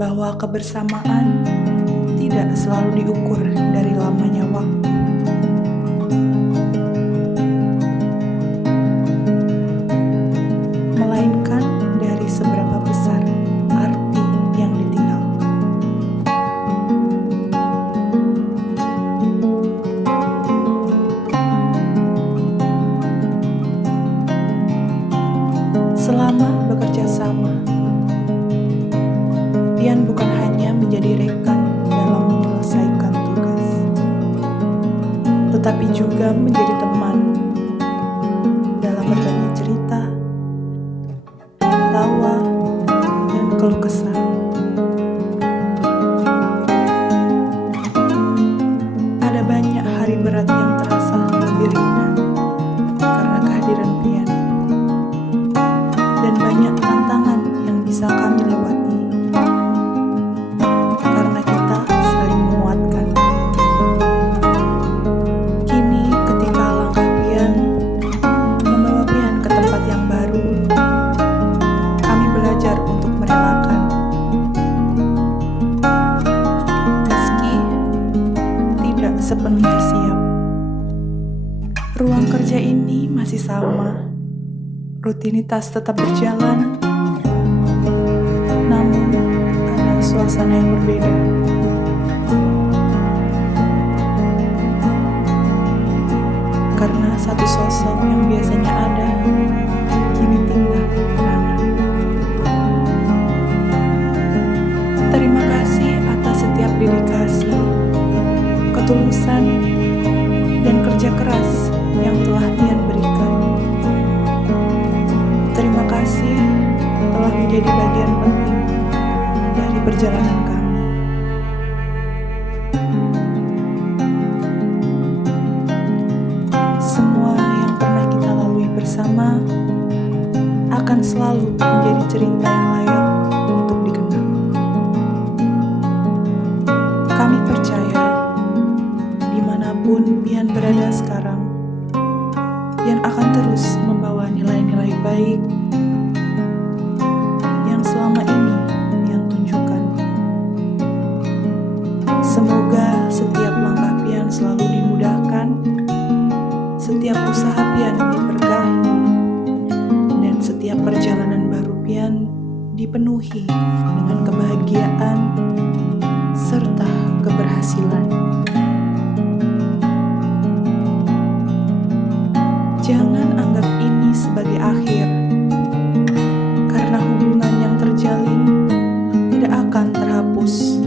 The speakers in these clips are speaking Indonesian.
bahwa kebersamaan tidak selalu diukur dari lamanya waktu, melainkan dari seberapa besar arti yang ditinggalkan. Selama bekerja sama, Pian bukan hanya menjadi rekan dalam menyelesaikan tugas, tetapi juga menjadi teman dalam berbagi cerita, tawa, dan keluh kesah. Ada banyak hari berat yang terasa lebih ringan karena kehadiran Pian, dan banyak tantangan yang bisa kami lewati karena kita saling menguatkan. Kini ketika langkah Pian membawa Pian ke tempat yang baru, kami belajar untuk merelakan. Meski tidak sepenuhnya siap, ruang kerja ini masih sama. Rutinitas tetap berjalan, namun ada suasana yang berbeda. Karena satu sosok yang biasanya ada, kini tinggal kenangan. Terima kasih atas setiap dedikasi, ketulusan, dan kerja keras yang telah Pian berikan. Terima kasih telah menjadi bagian penting dari perjalanan kami. Semua yang pernah kita lalui bersama akan selalu menjadi cerita yang layak untuk dikenang. Kami percaya, dimanapun Pian berada sekarang, Pian akan terus membawa nilai-nilai baik yang selama ini Pian tunjukkan. Semoga setiap langkah Pian selalu dimudahkan, setiap usaha Pian diberkahi, dan setiap perjalanan baru Pian dipenuhi dengan kebahagiaan serta keberhasilan. Jangan anggap ini sebagai akhir, karena hubungan yang terjalin tidak akan terhapus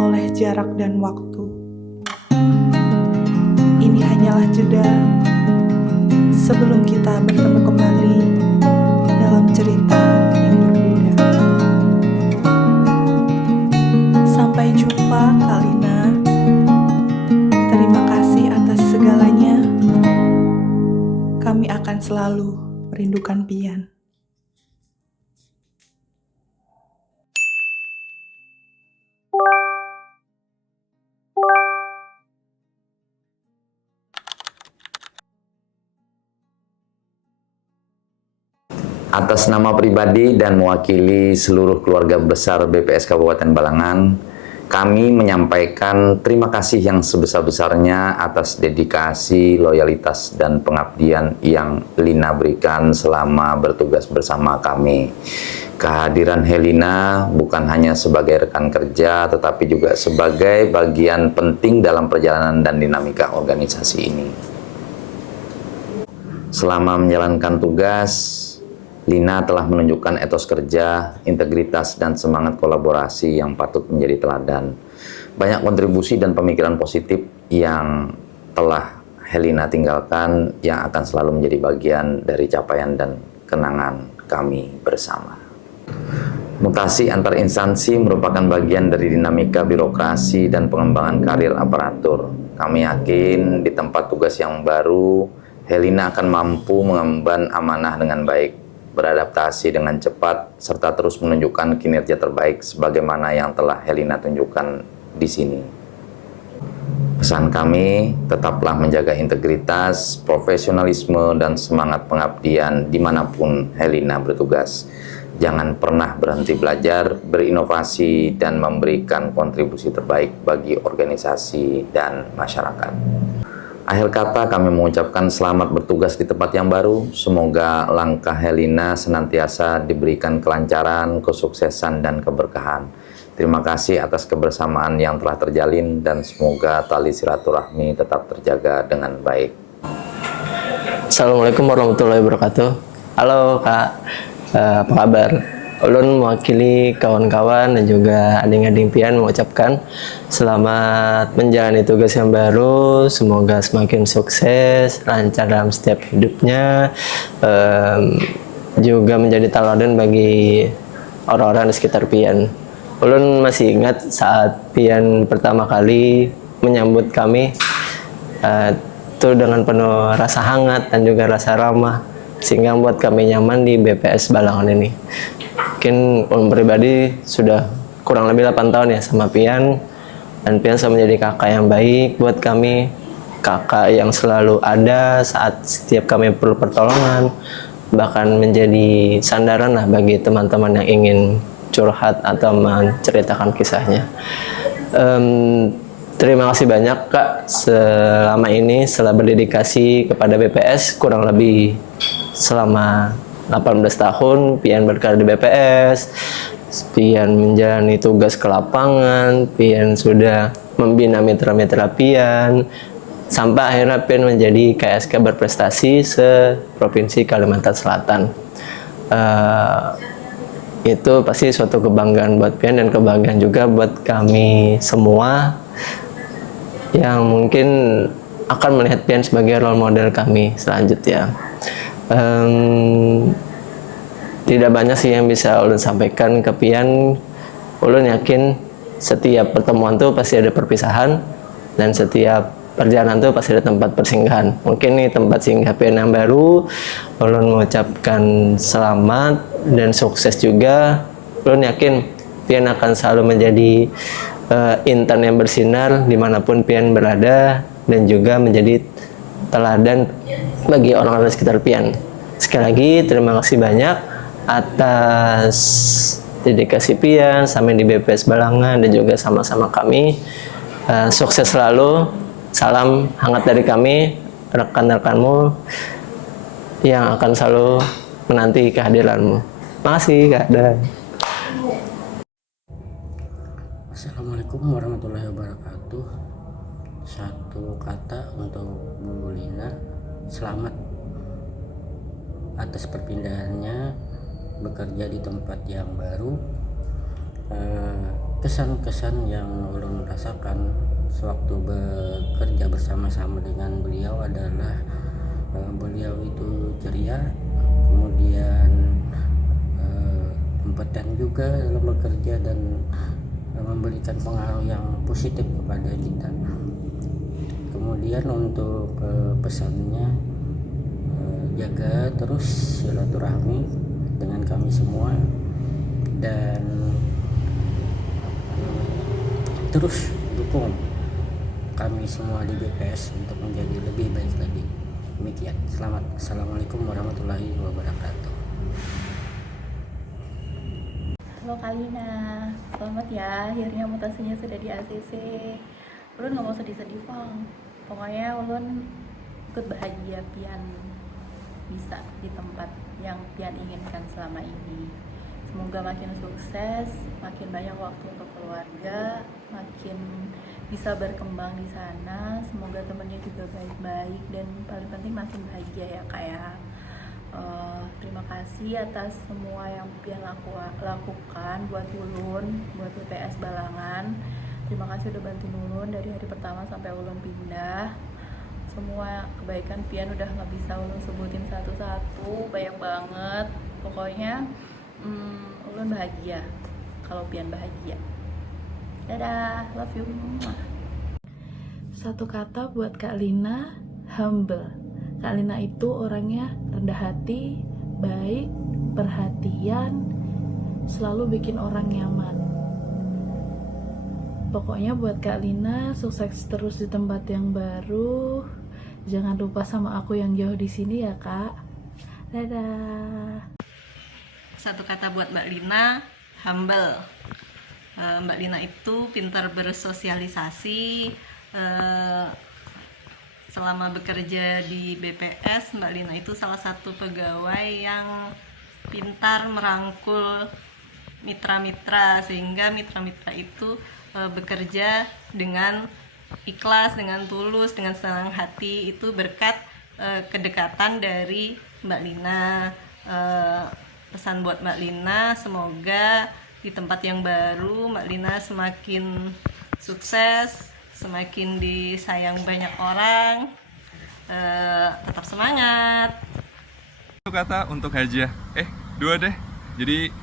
oleh jarak dan waktu. Ini hanyalah jeda sebelum kita bertemu kembali dalam cerita yang berbeda. Sampai jumpa, Kak Lina. Terima kasih atas segalanya. Kami akan selalu merindukan Pian. Atas nama pribadi dan mewakili seluruh keluarga besar BPS Kabupaten Balangan, kami menyampaikan terima kasih yang sebesar-besarnya atas dedikasi, loyalitas, dan pengabdian yang Lina berikan selama bertugas bersama kami. Kehadiran Helina bukan hanya sebagai rekan kerja, tetapi juga sebagai bagian penting dalam perjalanan dan dinamika organisasi ini. Selama menjalankan tugas, Lina telah menunjukkan etos kerja, integritas, dan semangat kolaborasi yang patut menjadi teladan. Banyak kontribusi dan pemikiran positif yang telah Helina tinggalkan yang akan selalu menjadi bagian dari capaian dan kenangan kami bersama. Mutasi antar instansi merupakan bagian dari dinamika birokrasi dan pengembangan karir aparatur. Kami yakin di tempat tugas yang baru, Helina akan mampu mengemban amanah dengan baik, beradaptasi dengan cepat, serta terus menunjukkan kinerja terbaik sebagaimana yang telah Helina tunjukkan di sini. Pesan kami, tetaplah menjaga integritas, profesionalisme, dan semangat pengabdian dimanapun Helina bertugas. Jangan pernah berhenti belajar, berinovasi, dan memberikan kontribusi terbaik bagi organisasi dan masyarakat. Akhir kata, kami mengucapkan selamat bertugas di tempat yang baru. Semoga langkah Helina senantiasa diberikan kelancaran, kesuksesan, dan keberkahan. Terima kasih atas kebersamaan yang telah terjalin, dan semoga tali silaturahmi tetap terjaga dengan baik. Assalamualaikum warahmatullahi wabarakatuh. Halo Kak, apa kabar? Ulun mewakili kawan-kawan dan juga adik-adik pian mengucapkan selamat menjalani tugas yang baru. Semoga semakin sukses, lancar dalam setiap hidupnya, juga menjadi teladan bagi orang-orang di sekitar pian. Ulun masih ingat saat pian pertama kali menyambut kami, itu dengan penuh rasa hangat dan juga rasa ramah, sehingga membuat kami nyaman di BPS Balangan ini. Mungkin ulun pribadi sudah kurang lebih 8 tahun ya sama pian, dan pian selalu menjadi kakak yang baik buat kami, kakak yang selalu ada saat setiap kami perlu pertolongan, bahkan menjadi sandaran lah bagi teman-teman yang ingin curhat atau menceritakan kisahnya. Terima kasih banyak Kak selama ini setelah berdedikasi kepada BPS kurang lebih selama 18 tahun pian berkarir di BPS, pian menjalani tugas ke lapangan, pian sudah membina mitra-mitra pian, sampai akhirnya pian menjadi KSK berprestasi se-Provinsi Kalimantan Selatan. Itu pasti suatu kebanggaan buat pian dan kebanggaan juga buat kami semua yang mungkin akan melihat pian sebagai role model kami selanjutnya. Tidak banyak sih yang bisa ulun sampaikan ke pian. Ulun yakin setiap pertemuan tuh pasti ada perpisahan, dan setiap perjalanan tuh pasti ada tempat persinggahan. Mungkin nih tempat singgah pian yang baru. Ulun mengucapkan selamat dan sukses juga. Ulun yakin pian akan selalu menjadi intan yang bersinar dimanapun pian berada, dan juga menjadi teladan bagi orang-orang di sekitar pian. Sekali lagi terima kasih banyak atas dedikasi pian sampai di BPS Balangan dan juga sama-sama kami. Sukses selalu. Salam hangat dari kami, rekan-rekanmu yang akan selalu menanti kehadiranmu. Makasih Kak. Assalamualaikum warahmatullahi wabarakatuh. Satu kata untuk Bu Lina, selamat atas perpindahannya bekerja di tempat yang baru. Kesan-kesan yang ulun rasakan sewaktu bekerja bersama-sama dengan beliau adalah beliau itu ceria, kemudian kompeten juga dalam bekerja dan memberikan pengaruh yang positif kepada kita. Kemudian untuk pesannya, jaga terus silaturahmi dengan kami semua, dan terus dukung kami semua di BPS untuk menjadi lebih baik lagi. Demikian, selamat. Assalamualaikum warahmatullahi wabarakatuh. Halo Kalina, selamat ya, akhirnya mutasinya sudah di ACC. Ulun gak mau sedih-sedih Fang. Pokoknya ulun ikut bahagia pian bisa di tempat yang pian inginkan selama ini. Semoga makin sukses, makin banyak waktu untuk keluarga, makin bisa berkembang di sana. Semoga temennya juga baik-baik, dan paling penting makin bahagia ya Kak ya. Terima kasih atas semua yang pian lakukan buat ulun, buat BPS Balangan. Terima kasih udah bantuin ulun dari hari pertama sampai ulun pindah. Semua kebaikan pian udah gak bisa ulun sebutin satu-satu, banyak banget. Pokoknya ulun bahagia kalau pian bahagia. Dadah, love you. Satu kata buat Kak Lina, humble. Kak Lina itu orangnya rendah hati, baik, perhatian, selalu bikin orang nyaman. Pokoknya buat Kak Lina, sukses terus di tempat yang baru. Jangan lupa sama aku yang jauh di sini ya Kak. Dadah. Satu kata buat Mbak Lina, humble. Mbak Lina itu pintar bersosialisasi. Selama bekerja di BPS, Mbak Lina itu salah satu pegawai yang pintar merangkul mitra-mitra, sehingga mitra-mitra itu bekerja dengan ikhlas, dengan tulus, dengan senang hati. Itu berkat kedekatan dari Mbak Lina. Pesan buat Mbak Lina, semoga di tempat yang baru Mbak Lina semakin sukses, semakin disayang banyak orang. Tetap semangat. Satu kata untuk Hajah, dua deh. Jadi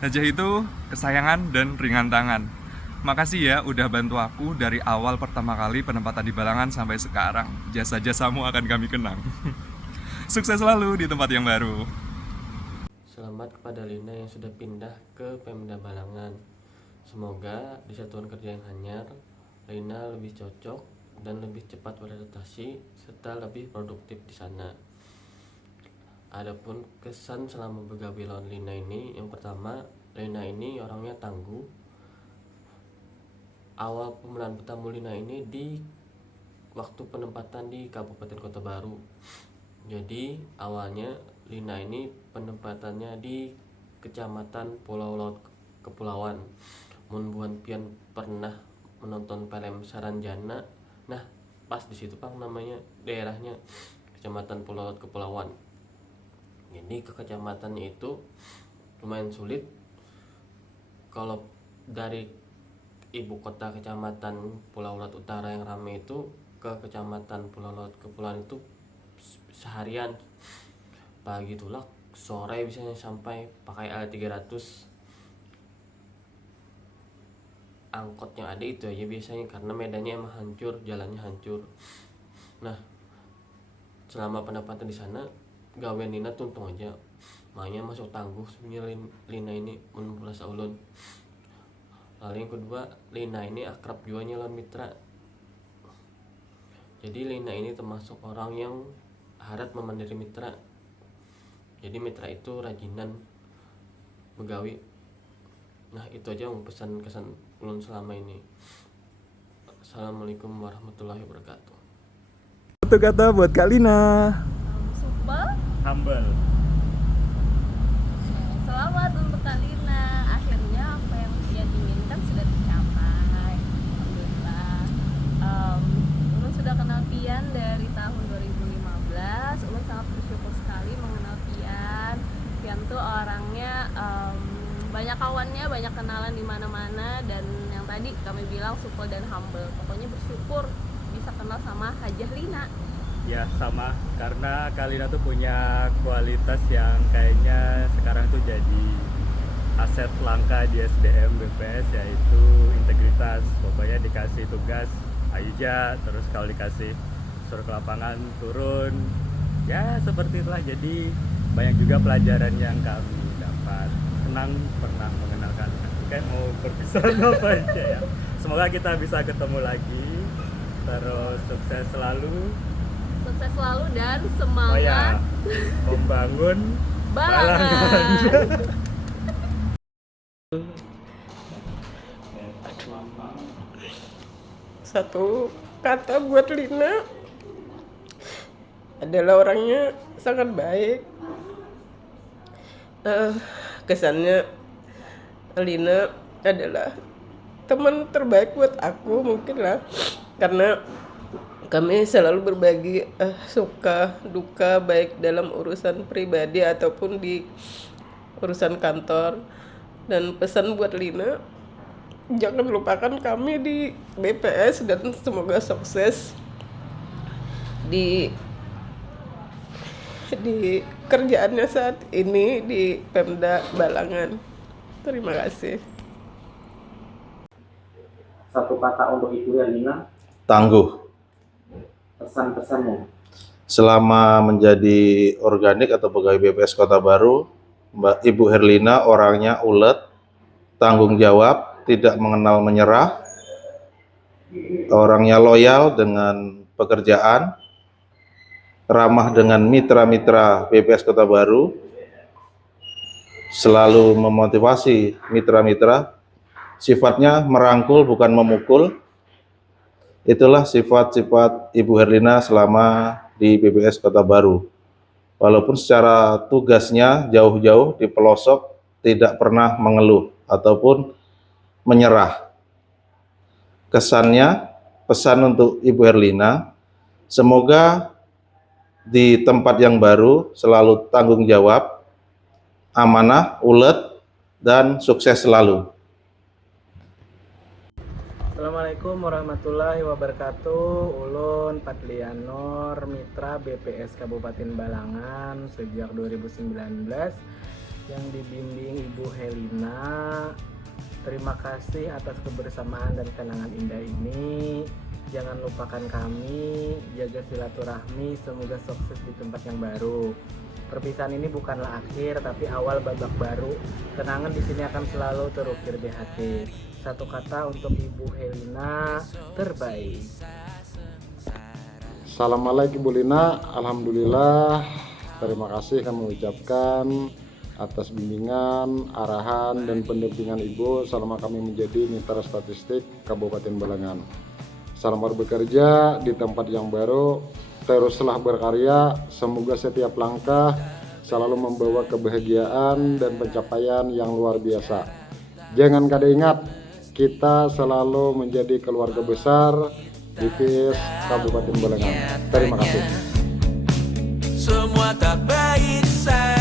Hajah itu kesayangan dan ringan tangan. Makasih ya udah bantu aku dari awal pertama kali penempatan di Balangan sampai sekarang. Jasa-jasamu akan kami kenang. Sukses selalu di tempat yang baru. Selamat kepada Lina yang sudah pindah ke Pemda Balangan. Semoga di satuan kerja yang hanyar, Lina lebih cocok dan lebih cepat beradaptasi serta lebih produktif di sana. Adapun kesan selama bergaul lawan Lina ini, yang pertama, Lina ini orangnya tangguh. Awal pemeran bertemu Lina ini di waktu penempatan di Kabupaten Kota Baru. Jadi awalnya Lina ini penempatannya di Kecamatan Pulau Laut Kepulauan. Mun pian pernah menonton film Saranjana. Nah, pas di situ Pang namanya daerahnya Kecamatan Pulau Laut Kepulauan. Jadi ke kecamatannya itu lumayan sulit. Kalau dari ibu kota Kecamatan Pulau Laut Utara yang ramai itu ke Kecamatan Pulau Laut Kepulauan itu seharian. Pagi tulak, sore biasanya sampai pakai L300. Angkot yang ada itu aja biasanya, karena medannya emang hancur, jalannya hancur. Nah, selama pendapatan di sana, gawean Lina tuntung aja. Makanya masuk tangguh sebenarnya Lina ini menurut ulun. Lalu yang kedua, Lina ini akrab juanya lawan mitra. Jadi Lina ini termasuk orang yang harap memandiri mitra. Jadi mitra itu rajinan begawi. Nah, itu aja pesan kesan ulun selama ini. Assalamualaikum warahmatullahi wabarakatuh. Satu kata buat Kak Lina. Supel. Humble. Selamat untuk Kak Lina. Akhirnya apa yang dia inginkan sudah tercapai. Alhamdulillah. Ulun sudah kenal Pian dari tahun 2015. Ulun sangat bersyukur sekali mengenal Pian. Pian tuh orangnya banyak kawannya, banyak kenalan di mana-mana, dan yang tadi kami bilang supel dan humble. Pokoknya bersyukur bisa kenal sama Hajah Lina. Ya sama, karena Kak Lina tuh punya kualitas yang kayaknya sekarang tuh jadi aset langka di SDM BPS, yaitu integritas. Pokoknya dikasih tugas aja, terus kalau dikasih suruh ke lapangan turun, ya seperti itulah. Jadi banyak juga pelajaran yang kami dapat. Senang pernah mengenalkan. Kayak mau berpisah apa aja ya. Semoga kita bisa ketemu lagi. Terus sukses selalu. Sukses selalu dan Oh semangat ya, membangun Balangan. Satu kata buat Lina, adalah orangnya sangat baik. Kesannya Lina adalah teman terbaik buat aku mungkin lah, karena kami selalu berbagi suka duka, baik dalam urusan pribadi ataupun di urusan kantor. Dan pesan buat Lina, jangan lupakan kami di BPS dan semoga sukses di kerjaannya saat ini di Pemda Balangan. Terima kasih. Satu kata untuk Ibu Herlina. Tangguh. Pesan-pesannya. Selama menjadi organik atau pegawai BPS Kota Baru, Ibu Herlina orangnya ulet, tanggung jawab, tidak mengenal menyerah, orangnya loyal dengan pekerjaan, ramah dengan mitra-mitra BPS Kota Baru, selalu memotivasi mitra-mitra, sifatnya merangkul bukan memukul. Itulah sifat-sifat Ibu Herlina selama di BPS Kota Baru. Walaupun secara tugasnya jauh-jauh di pelosok, tidak pernah mengeluh ataupun menyerah. Kesannya, pesan untuk Ibu Herlina, semoga di tempat yang baru selalu tanggung jawab, amanah, ulet, dan sukses selalu. Assalamualaikum warahmatullahi wabarakatuh. Ulun Patlianor, Mitra BPS Kabupaten Balangan sejak 2019 yang dibimbing Ibu Herlina. Terima kasih atas kebersamaan dan kenangan indah ini. Jangan lupakan kami, jaga silaturahmi, semoga sukses di tempat yang baru. Perpisahan ini bukanlah akhir, tapi awal babak baru. Kenangan di sini akan selalu terukir di hati. Satu kata untuk Ibu Herlina, terbaik. Assalamualaikum Ibu Lina, alhamdulillah. Terima kasih kami ucapkan atas bimbingan, arahan, dan pendampingan Ibu selama kami menjadi mitra statistik Kabupaten Balangan. Selamat bekerja di tempat yang baru, teruslah berkarya, semoga setiap langkah selalu membawa kebahagiaan dan pencapaian yang luar biasa. Jangan kada ingat, kita selalu menjadi keluarga besar BPS Kabupaten Balangan. Terima kasih. Semua tak baik saja.